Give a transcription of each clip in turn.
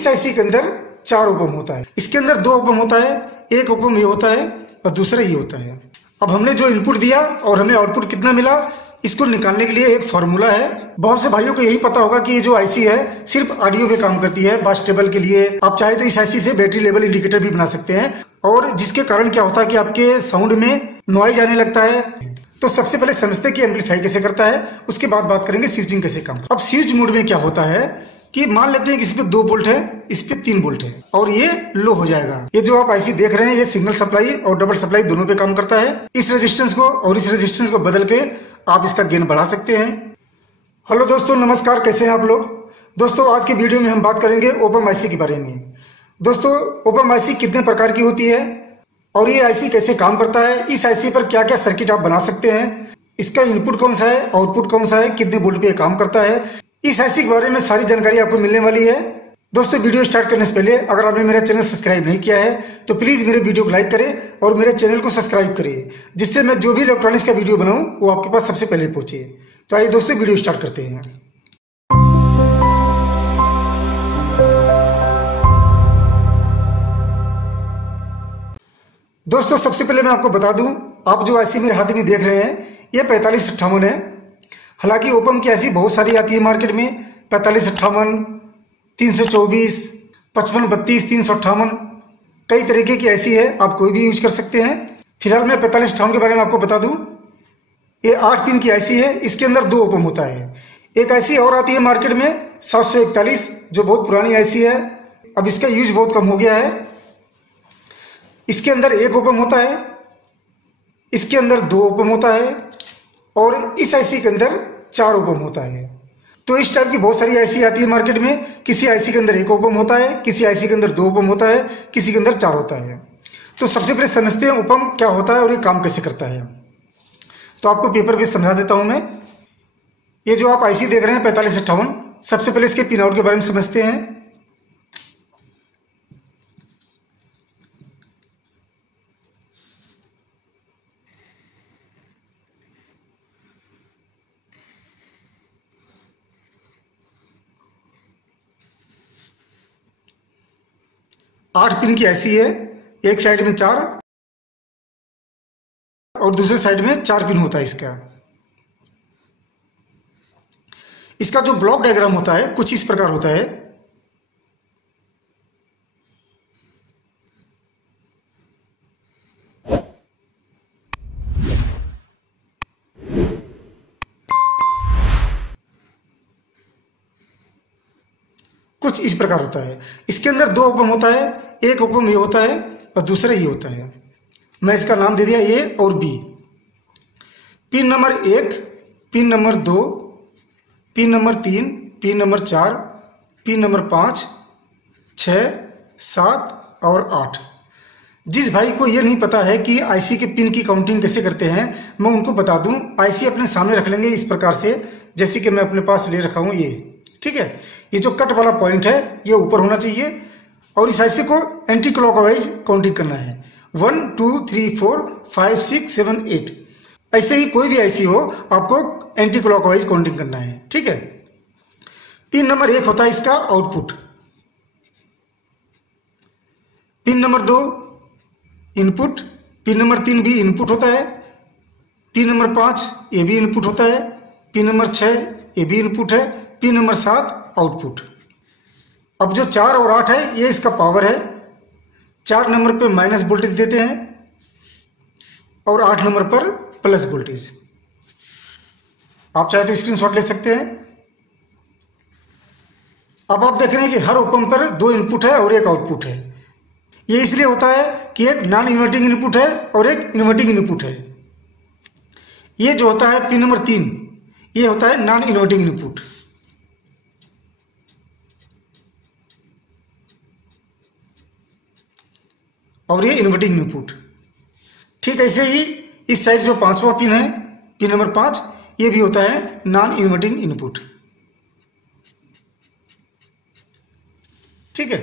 इस आईसी के अंदर 4 ओपम होता है। इसके अंदर 2 ओपम होता है, एक ओपम ये होता है और दूसरा ये होता है। अब हमने जो इनपुट दिया और हमें आउटपुट कितना मिला, इसको निकालने के लिए एक फार्मूला है। बहुत से भाइयों को यही पता होगा कि ये जो आईसी है सिर्फ ऑडियो पे काम करती है, बास टेबल के लिए। आप चाहे तो इस आईसी से बैटरी लेवल इंडिकेटर भी बना सकते हैं, और जिसके कारण क्या होता है कि आपके साउंड में नॉइज आने लगता है। तो सबसे पहले समझते हैं कि एम्पलीफाई कैसे करता है, उसके बाद बात करेंगे स्विचिंग कैसे काम। अब स्विच मोड में क्या होता है कि मान लेते हैं कि इस पे 2 वोल्ट है, इस पे 3 वोल्ट है और ये लो हो जाएगा। ये जो आप आईसी देख रहे हैं ये सिंगल सप्लाई और डबल सप्लाई दोनों पे काम करता है। इस रेजिस्टेंस को और इस रेजिस्टेंस को बदल के आप इसका गेन बढ़ा सकते हैं। हेलो दोस्तों, नमस्कार, कैसे हैं आप लोग। दोस्तों आज की वीडियो में हम बात करेंगे ओपम आईसी के बारे में। दोस्तों ओपम आईसी कितने प्रकार की होती है और ये आईसी कैसे काम करता है, इस आईसी पर क्या क्या सर्किट आप बना सकते हैं, इसका इनपुट कौन सा है, आउटपुट कौन सा है, कितने वोल्ट पे काम करता है, इस आईसी के बारे में सारी जानकारी आपको मिलने वाली है। दोस्तों वीडियो स्टार्ट करने से पहले अगर आपने मेरा चैनल सब्सक्राइब नहीं किया है तो प्लीज़ मेरे वीडियो को लाइक करें और मेरे चैनल को सब्सक्राइब करिए, जिससे मैं जो भी इलेक्ट्रॉनिक्स का वीडियो बनाऊं वो आपके पास सबसे पहले पहुंचे। तो आइए दोस्तों वीडियो स्टार्ट करते हैं। दोस्तों सबसे पहले मैं आपको बता दूं, आप जो आईसी मेरे हाथ में देख रहे हैं ये 4558 है। हालांकि ओपम की आईसी बहुत सारी आती है मार्केट में, 4558, 324, 5532, 358, कई तरीके की आईसी है, आप कोई भी यूज कर सकते हैं। फिलहाल मैं 4558 के बारे में आपको बता दूं, ये 8 पिन की आईसी है, इसके अंदर 2 ओपम होता है। एक आईसी और आती है मार्केट में 741, जो बहुत पुरानी आईसी है, अब इसका यूज बहुत कम हो गया है। इसके अंदर 1 ओपम होता है, इसके अंदर 2 ओपम होता है और इस आईसी के अंदर 4 ओपम होता है। तो इस टाइप की बहुत सारी आईसी आती है मार्केट में। किसी आईसी के अंदर 1 ओपम होता है, किसी आईसी के अंदर 2 ओपम होता है, किसी के अंदर 4 होता है। तो सबसे पहले समझते हैं ओपम क्या होता है और ये काम कैसे करता है। तो आपको पेपर पे समझा देता हूं मैं। ये जो आप आईसी देख रहे हैं 4558, सबसे पहले इसके पिन आउट के बारे में समझते हैं। आठ पिन की आईसी है, एक साइड में 4 और दूसरे साइड में 4 पिन होता है इसका। इसका जो ब्लॉक डायग्राम होता है कुछ इस प्रकार होता है। कुछ इस प्रकार होता है। इसके अंदर 2 ओपम होता है, एक ओपम ये होता है और दूसरा ये होता है। मैं इसका नाम दे दिया ए और B. Pin number 1, pin number 2, pin number 3, pin number 4, pin number 5, 6, 7 और 8। जिस भाई को ये नहीं पता है कि आईसी के पिन की काउंटिंग कैसे करते हैं, मैं उनको बता दूं। आईसी अपने सामने रख लेंगे इस प्रकार से, जैसे कि मैं अपने पास ले रखा हूं ये, ठीक है। ये जो कट वाला पॉइंट है ये ऊपर होना चाहिए और इस आईसी को एंटी क्लॉकवाइज काउंटिंग करना है। 1 2 3 4 5 6 7 8, ऐसे ही कोई भी आईसी हो आपको एंटी क्लॉकवाइज काउंटिंग करना है, ठीक है। पिन नंबर 1 होता है इसका output, pin number 2 input, pin number 3 भी इनपुट होता है, पिन नंबर 5 ये भी इनपुट होता है, पिन नंबर 6 ये भी इनपुट है, पिन नंबर 7 आउटपुट। अब जो 4 और 8 है ये इसका पावर है। 4 नंबर पे माइनस वोल्टेज देते हैं और 8 नंबर पर प्लस वोल्टेज। आप चाहे तो स्क्रीनशॉट ले सकते हैं। अब आप देख रहे हैं कि हर ओपम पर 2 इनपुट है और 1 आउटपुट है। ये इसलिए होता है कि एक नॉन इन्वर्टिंग इनपुट है और एक इन्वर्टिंग इनपुट है। ये जो होता है पिन नंबर 3 ये होता है नॉन इन्वर्टिंग इनपुट। और ये इन्वर्टिंग इनपुट। ठीक ऐसे ही इस साइड जो 5वां पिन है, पिन नंबर 5, ये भी होता है नॉन इन्वर्टिंग इनपुट, ठीक है।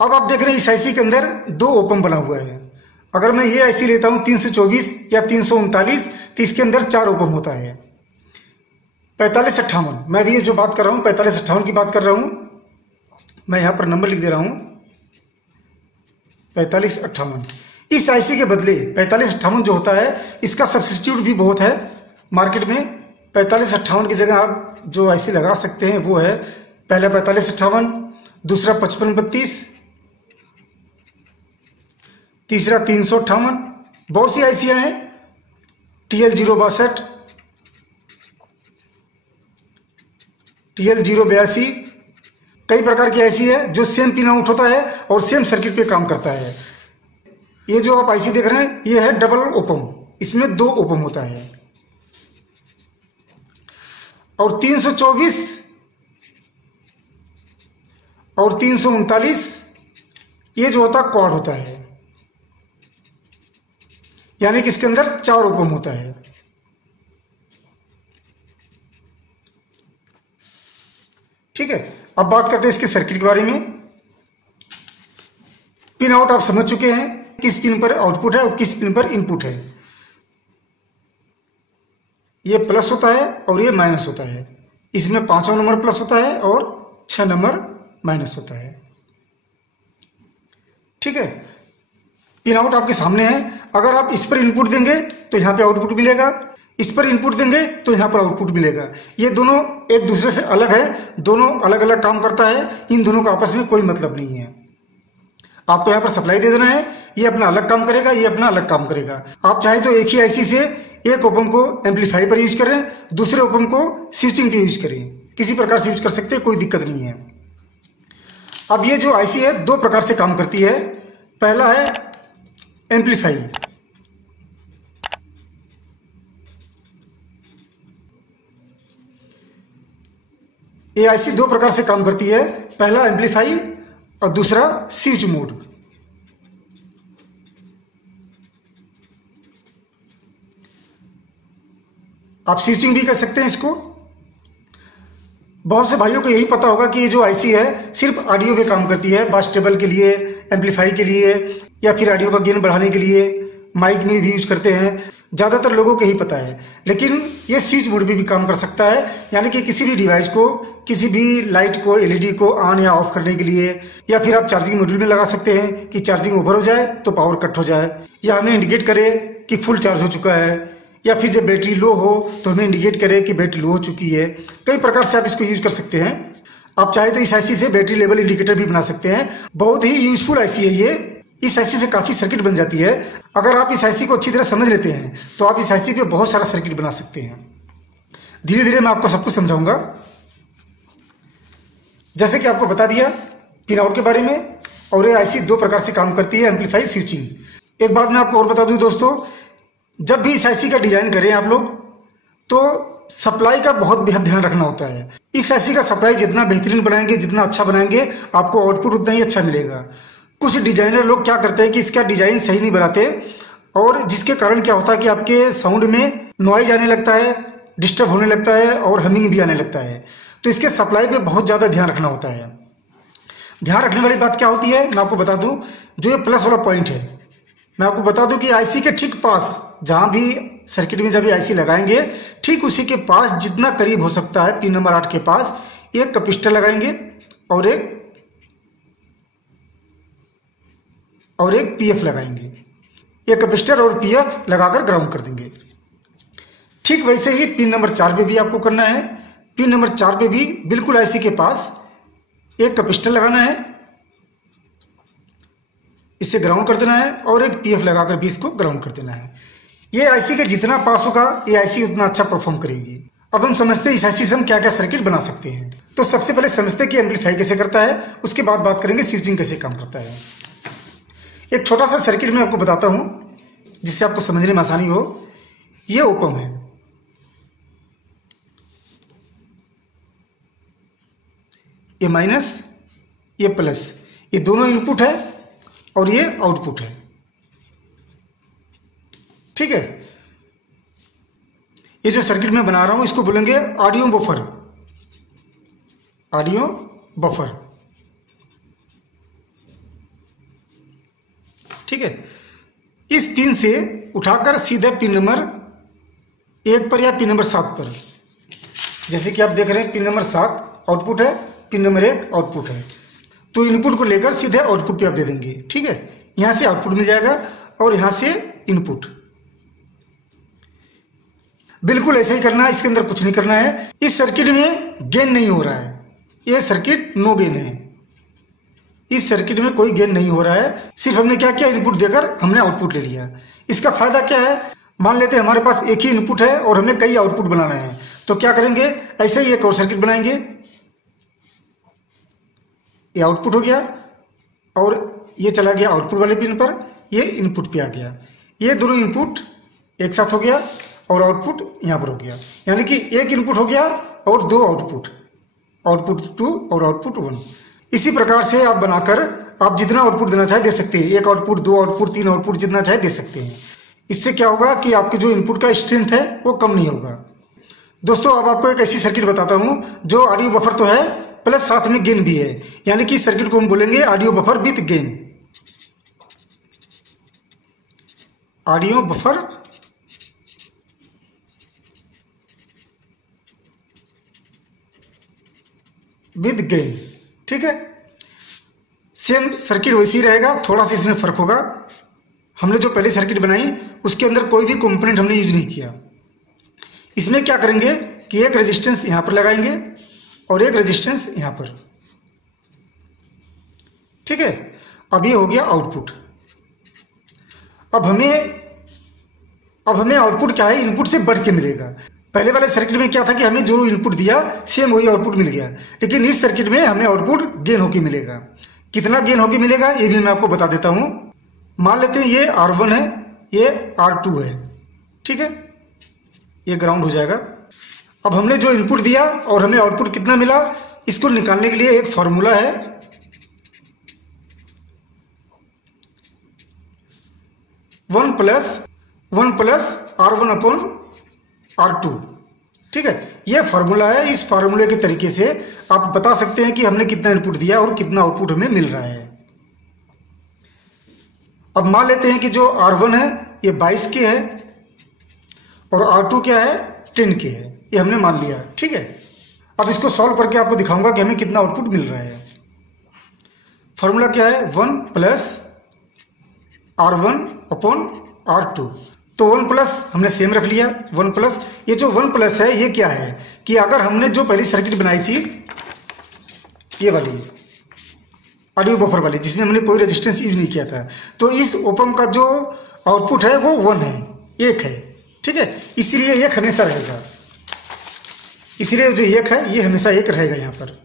अब आप देख रहे हैं इस आईसी के अंदर 2 ओपम बना हुआ है। अगर मैं ये आईसी लेता हूं 324 या 339 तो इसके अंदर 4 ओपम होता है। 4558, मैं भी ये जो बात कर रहा हूँ 4558 की बात कर रहा हूँ। मैं यहाँ पर नंबर लिख दे रहा हूँ 4558। इस आईसी के बदले 4558 जो होता है इसका सब्सिट्यूट भी बहुत है मार्केट में। 4558 की जगह आप जो आईसी लगा सकते हैं वो है, पहला 4558, दूसरा 5532, तीसरा 358। बहुत सी आईसियाँ हैं, TL062, TL082, कई प्रकार की आईसी है जो सेम पिन आउट होता है और सेम सर्किट पे काम करता है। ये जो आप आईसी देख रहे हैं ये है डबल ओपम, इसमें 2 ओपम होता है। और 324 और 339 ये जो होता है क्वाड होता है, यानी कि इसके अंदर 4 ओपम होता है। ठीक है, अब बात करते हैं इसके सर्किट के बारे में। पिन आउट आप समझ चुके हैं, किस पिन पर आउटपुट है और किस पिन पर इनपुट है। ये प्लस होता है और ये माइनस होता है। इसमें 5वां नंबर प्लस होता है और 6 नंबर माइनस होता है। ठीक है, पिन आउट आपके सामने है। अगर आप इस पर इनपुट देंगे तो यहाँ पे आउटपुट मिलेगा, इस पर इनपुट देंगे तो यहाँ पर आउटपुट मिलेगा। ये दोनों एक दूसरे से अलग है, दोनों अलग अलग काम करता है, इन दोनों का आपस में कोई मतलब नहीं है। आपको यहाँ पर सप्लाई दे देना है, ये अपना अलग काम करेगा, ये अपना अलग काम करेगा। आप चाहे तो एक ही आईसी से एक ओपम को एम्पलीफाई पर यूज करें, दूसरे ओपम को स्विचिंग पे यूज करें, किसी प्रकार से यूज कर सकते हैं, कोई दिक्कत नहीं है। अब ये जो आईसी है 2 प्रकार से काम करती है। पहला है एम्पलीफाई। ये आईसी 2 प्रकार से काम करती है, पहला एम्पलीफाई और दूसरा स्विच मोड। आप स्विचिंग भी कर सकते हैं इसको। बहुत से भाइयों को यही पता होगा कि ये जो आईसी है सिर्फ ऑडियो पे काम करती है, बास टेबल के लिए, एम्पलीफाई के लिए, या फिर ऑडियो का गेन बढ़ाने के लिए माइक में भी यूज करते हैं। ज़्यादातर लोगों को यही पता है, लेकिन ये स्विच मोड भी काम कर सकता है, यानी कि किसी भी डिवाइस को, किसी भी लाइट को, एलईडी को ऑन या ऑफ करने के लिए, या फिर आप चार्जिंग मॉड्यूल में लगा सकते हैं कि चार्जिंग ओवर हो जाए तो पावर कट हो जाए, या हमें इंडिकेट करे कि फुल चार्ज हो चुका है, या फिर जब बैटरी लो हो तो हमें इंडिकेट करे कि बैटरी लो हो चुकी है। कई प्रकार से आप इसको यूज कर सकते हैं। आप चाहे तो इस आईसी से बैटरी लेवल इंडिकेटर भी बना सकते हैं। बहुत ही यूजफुल आईसी है ये। इस आईसी से काफ़ी सर्किट बन जाती है। अगर आप इस आईसी को अच्छी तरह समझ लेते हैं तो आप इस आईसी पे बहुत सारा सर्किट बना सकते हैं। धीरे धीरे मैं आपको सब कुछ समझाऊंगा। जैसे कि आपको बता दिया पिन आउट के बारे में, और ये आईसी 2 प्रकार से काम करती है, एम्पलीफाई, स्विचिंग। एक बात मैं आपको और बता दूं दोस्तों, जब भी इस आईसी का डिजाइन करें आप लोग तो सप्लाई का बहुत बेहद ध्यान रखना होता है। इस आईसी का सप्लाई जितना बेहतरीन बनाएंगे, जितना अच्छा बनाएंगे, आपको आउटपुट उतना ही अच्छा मिलेगा। कुछ डिजाइनर लोग क्या करते हैं कि इसका डिजाइन सही नहीं बनाते, और जिसके कारण क्या होता है कि आपके साउंड में नॉइज आने लगता है, डिस्टर्ब होने लगता है और हमिंग भी आने लगता है। तो इसके सप्लाई पे बहुत ज़्यादा ध्यान रखना होता है। ध्यान रखने वाली बात क्या होती है मैं आपको बता दूं। जो ये प्लस वाला पॉइंट है, मैं आपको बता दूं कि आईसी के ठीक पास, जहां भी सर्किट में जब भी आईसी लगाएंगे, ठीक उसी के पास जितना करीब हो सकता है पिन नंबर 8 के पास एक कैपेसिटर लगाएंगे और एक पीएफ लगाएंगे। ये कैपेसिटर और पीएफ लगाकर ग्राउंड कर देंगे। ठीक वैसे ही पिन नंबर 4 पे भी आपको करना है। पिन नंबर 4 पे भी बिल्कुल आईसी के पास एक कैपेसिटर लगाना है, इससे ग्राउंड कर देना है, और एक पीएफ लगाकर भी इसको ग्राउंड कर देना है। ये आईसी के जितना पास होगा ये आईसी उतना अच्छा परफॉर्म करेगी। अब हम समझते हैं इस आईसी से हम क्या क्या सर्किट बना सकते हैं। तो सबसे पहले समझते हैं कि एम्पलीफाई कैसे करता है, उसके बाद बात करेंगे स्विचिंग कैसे काम करता है। एक छोटा सा सर्किट मैं आपको बताता हूं जिससे आपको समझने में आसानी हो। ये ओपम है, ये माइनस, ये प्लस, ये दोनों इनपुट है और ये आउटपुट है। ठीक है, ये जो सर्किट मैं बना रहा हूं इसको बोलेंगे ऑडियो बफर। ऑडियो बफर, ठीक है। इस पिन से उठाकर सीधे पिन नंबर 1 पर या पिन नंबर 7 पर जैसे कि आप देख रहे हैं पिन नंबर 7 आउटपुट है, पिन नंबर 1 आउटपुट है। तो इनपुट को लेकर सीधे आउटपुट पे आप दे देंगे, ठीक है। यहाँ से आउटपुट मिल जाएगा और यहाँ से इनपुट। बिल्कुल ऐसे ही करना है, इसके अंदर कुछ नहीं करना है। इस सर्किट में गेन नहीं हो रहा है, ये सर्किट नो गेन है। इस सर्किट में कोई गेन नहीं हो रहा है, सिर्फ हमने क्या किया, इनपुट देकर हमने आउटपुट ले लिया। इसका फायदा क्या है, मान लेते हैं हमारे पास एक ही इनपुट है और हमें कई आउटपुट बनाना है, तो क्या करेंगे, ऐसे ही एक और सर्किट बनाएंगे। ये आउटपुट हो गया और ये चला गया आउटपुट वाले पिन पर, ये इनपुट पे आ गया। ये दोनों इनपुट एक साथ हो गया और आउटपुट यहाँ पर हो गया, यानी कि एक इनपुट हो गया और दो आउटपुट, आउटपुट 2 और आउटपुट 1। इसी प्रकार से आप बनाकर आप जितना आउटपुट देना चाहे दे सकते हैं, एक आउटपुट, दो आउटपुट, तीन आउटपुट, जितना चाहे दे सकते हैं। इससे क्या होगा कि आपके जो इनपुट का स्ट्रेंथ है वो कम नहीं होगा। दोस्तों अब आपको एक ऐसी सर्किट बताता हूँ जो ऑडियो बफर तो है प्लस साथ में गेन भी है, यानी कि इस सर्किट को हम बोलेंगे audio buffer with gain. Audio buffer with gain, ठीक है। सेम सर्किट वैसे ही रहेगा, थोड़ा सा इसमें फर्क होगा। हमने जो पहले सर्किट बनाई उसके अंदर कोई भी कंपोनेंट हमने यूज नहीं किया। इसमें क्या करेंगे कि एक रेजिस्टेंस यहां पर लगाएंगे और एक रेजिस्टेंस यहां पर, ठीक है। अब ये हो गया आउटपुट। अब हमें आउटपुट क्या है, इनपुट से बढ़ के मिलेगा। पहले वाले सर्किट में क्या था कि हमें जो इनपुट दिया सेम वही आउटपुट मिल गया, लेकिन इस सर्किट में हमें आउटपुट गेन होके मिलेगा। कितना गेन होके मिलेगा ये भी मैं आपको बता देता हूं। मान लेते हैं ये R1 है, ये R2 है, ठीक है। ये ग्राउंड हो जाएगा। अब हमने जो इनपुट दिया और हमें आउटपुट कितना मिला, इसको निकालने के लिए एक फॉर्मूला है, 1 प्लस R1 अपॉन R2, ठीक है। यह फार्मूला है। इस फार्मूले के तरीके से आप बता सकते हैं कि हमने कितना इनपुट दिया और कितना आउटपुट हमें मिल रहा है। अब मान लेते हैं कि जो R1 है ये 22 के है और R2 क्या है, 10 के है, ये हमने मान लिया, ठीक है। अब इसको सॉल्व करके आपको दिखाऊंगा कि हमें कितना आउटपुट मिल रहा है। फार्मूला क्या है, 1 प्लस R1 अपॉन R2। तो 1 प्लस हमने सेम रख लिया, 1 प्लस। ये जो 1 प्लस है ये क्या है कि अगर हमने जो पहली सर्किट बनाई थी ये वाली ऑडियो बफर वाली, जिसमें हमने कोई रेजिस्टेंस यूज नहीं किया था, तो इस ओपम का जो आउटपुट है वो 1 है, 1 है, ठीक है। इसीलिए 1 हमेशा रहेगा, इसलिए जो 1 है ये हमेशा 1 रहेगा यहाँ पर।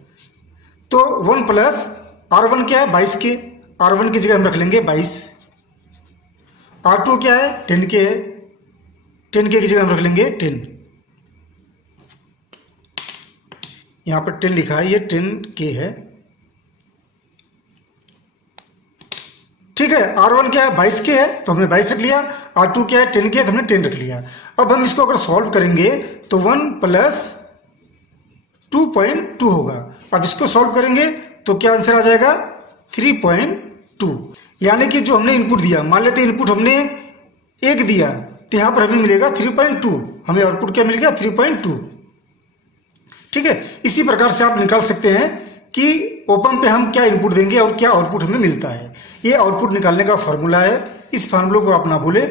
तो 1 प्लस R1 क्या है, 22 के, R1 की जगह हम रख लेंगे 22। R2 क्या है, 10 के है, 10 के की जगह हम रख लेंगे 10। यहाँ पर 10 लिखा है, ये 10 के है, ठीक है। R1 क्या है, 22 के है, तो हमने 22 रख लिया। R2 क्या है, 10 के है, तो हमने 10 रख लिया। अब हम इसको अगर सॉल्व करेंगे तो 1 प्लस 2.2 होगा। अब इसको सॉल्व करेंगे तो क्या आंसर आ जाएगा, 3.2। यानी कि जो हमने इनपुट दिया, मान लेते हैं इनपुट हमने 1 दिया, तो यहाँ पर हमें मिलेगा 3.2, हमें आउटपुट क्या मिल गया, 3.2, ठीक है। इसी प्रकार से आप निकाल सकते हैं कि ओपन पे हम क्या इनपुट देंगे और क्या आउटपुट हमें मिलता है। ये आउटपुट निकालने का फॉर्मूला है। इस फार्मूले को आप ना भूलें,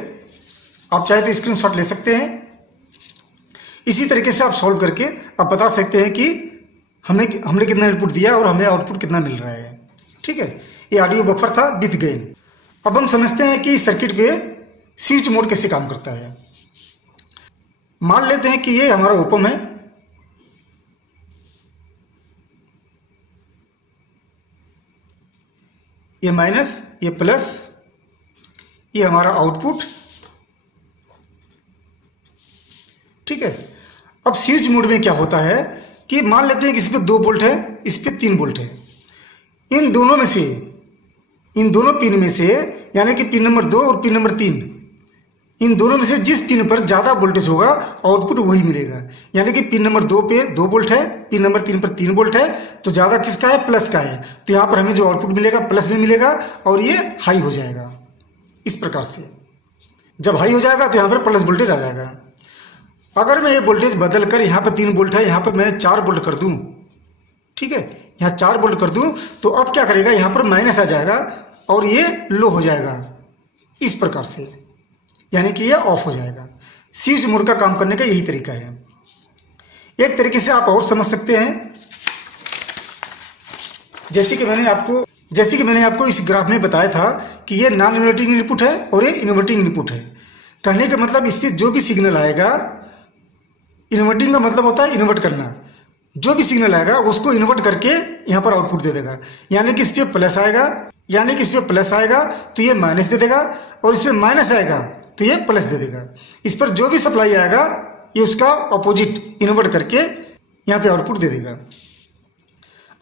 आप चाहे तो स्क्रीनशॉट ले सकते हैं। इसी तरीके से आप सॉल्व करके आप बता सकते हैं कि हमने कितना इनपुट दिया और हमें आउटपुट कितना मिल रहा है, ठीक है। ये ऑडियो बफर था विद गेन। अब हम समझते हैं कि इस सर्किट पे स्विच मोड कैसे काम करता है। मान लेते हैं कि ये हमारा ओपन है, ये माइनस, ये प्लस, ये हमारा आउटपुट, ठीक है। अब स्विच मोड में क्या होता है कि मान लेते हैं कि इस पे 2 वोल्ट है, इस पे 3 वोल्ट है। इन दोनों पिन में से यानी कि पिन नंबर 2 और पिन नंबर 3, इन दोनों में से जिस पिन पर ज़्यादा वोल्टेज होगा आउटपुट वही मिलेगा। यानी कि पिन नंबर 2 पे 2 वोल्ट है, पिन नंबर 3 पर 3 वोल्ट है, तो ज़्यादा किसका है, प्लस का है। तो यहाँ पर हमें जो आउटपुट मिलेगा प्लस में मिलेगा और ये हाई हो जाएगा। इस प्रकार से जब हाई हो जाएगा तो यहाँ पर प्लस वोल्टेज आ जाएगा। अगर मैं ये वोल्टेज बदल कर यहाँ पर 3 वोल्ट है, यहाँ पर मैंने 4 वोल्ट कर दूँ, ठीक है, यहाँ 4 वोल्ट कर दूँ, तो अब क्या करेगा, यहाँ पर माइनस आ जाएगा और ये लो हो जाएगा इस प्रकार से, यानी कि ये ऑफ हो जाएगा। स्विच मोड का काम करने का यही तरीका है। एक तरीके से आप और समझ सकते हैं, जैसे कि मैंने आपको इस ग्राफ में बताया था कि ये नॉन इन्वर्टिंग इनपुट है और ये इन्वर्टिंग इनपुट है। कहने का मतलब इस पर जो भी सिग्नल आएगा, इन्वर्टिंग का मतलब होता है इन्वर्ट करना, जो भी सिग्नल आएगा उसको इन्वर्ट करके यहाँ पर आउटपुट दे देगा। यानी कि इस पर प्लस आएगा, तो ये माइनस दे देगा, और इस पर माइनस आएगा तो ये प्लस दे देगा। इस पर जो भी सप्लाई आएगा ये उसका अपोजिट इन्वर्ट करके यहाँ पे आउटपुट दे देगा।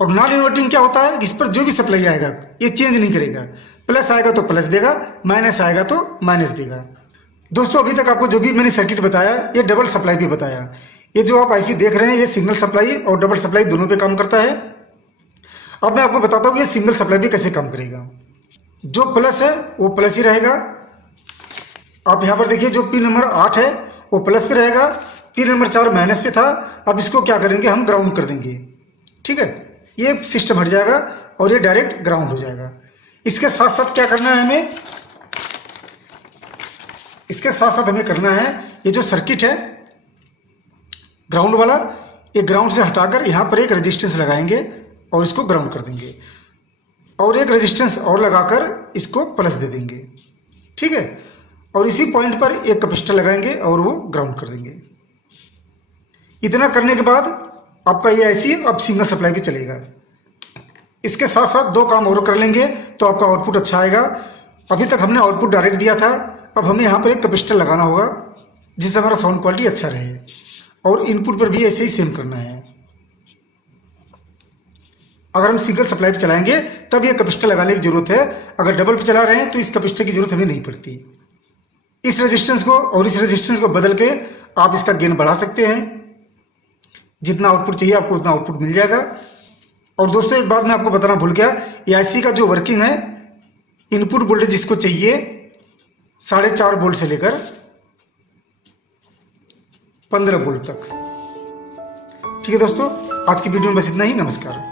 और नॉन इन्वर्टिंग क्या होता है, इस पर जो भी सप्लाई आएगा ये चेंज नहीं करेगा, प्लस आएगा तो प्लस देगा, माइनस आएगा तो माइनस देगा। दोस्तों अभी तक आपको जो भी मैंने सर्किट बताया ये डबल सप्लाई भी बताया। ये जो आप आईसी देख रहे हैं ये सिंगल सप्लाई और डबल सप्लाई दोनों पे काम करता है। अब मैं आपको बताता हूँ ये सिंगल सप्लाई भी कैसे काम करेगा। जो प्लस है वो प्लस ही रहेगा। आप यहाँ पर देखिए जो पिन नंबर 8 है वो प्लस पे रहेगा, पिन नंबर 4 माइनस पे था। अब इसको क्या करेंगे, हम ग्राउंड कर देंगे, ठीक है, ये सिस्टम हट जाएगा और ये डायरेक्ट ग्राउंड हो जाएगा। इसके साथ साथ क्या करना है हमें, इसके साथ साथ हमें करना है ये जो सर्किट है ग्राउंड वाला, ये ग्राउंड से हटाकर यहाँ पर एक रेजिस्टेंस लगाएंगे और इसको ग्राउंड कर देंगे, और एक रेजिस्टेंस और लगाकर इसको प्लस दे देंगे, ठीक है, और इसी पॉइंट पर एक कैपेसिटर लगाएंगे और वो ग्राउंड कर देंगे। इतना करने के बाद आपका ये ऐसी अब सिंगल सप्लाई भी चलेगा। इसके साथ साथ 2 काम और कर लेंगे तो आपका आउटपुट अच्छा आएगा। अभी तक हमने आउटपुट डायरेक्ट दिया था, अब हमें यहाँ पर एक कैपेसिटर लगाना होगा जिससे हमारा साउंड क्वालिटी अच्छा रहे, और इनपुट पर भी ऐसे ही सेम करना है। अगर हम सिंगल सप्लाई पर चलाएंगे तब ये कैपेसिटर लगाने की जरूरत है, अगर डबल पे चला रहे हैं तो इस कैपेसिटर की जरूरत हमें नहीं पड़ती। इस रेजिस्टेंस को और इस रेजिस्टेंस को बदल के आप इसका गेन बढ़ा सकते हैं, जितना आउटपुट चाहिए आपको उतना आउटपुट मिल जाएगा। और दोस्तों एक बात मैं आपको बताना भूल गया, ये आईसी का जो वर्किंग है, इनपुट वोल्टेज जिसको चाहिए 4.5 वोल्ट से लेकर 15 वोल्ट तक। ठीक है दोस्तों, आज की वीडियो में बस इतना ही। नमस्कार।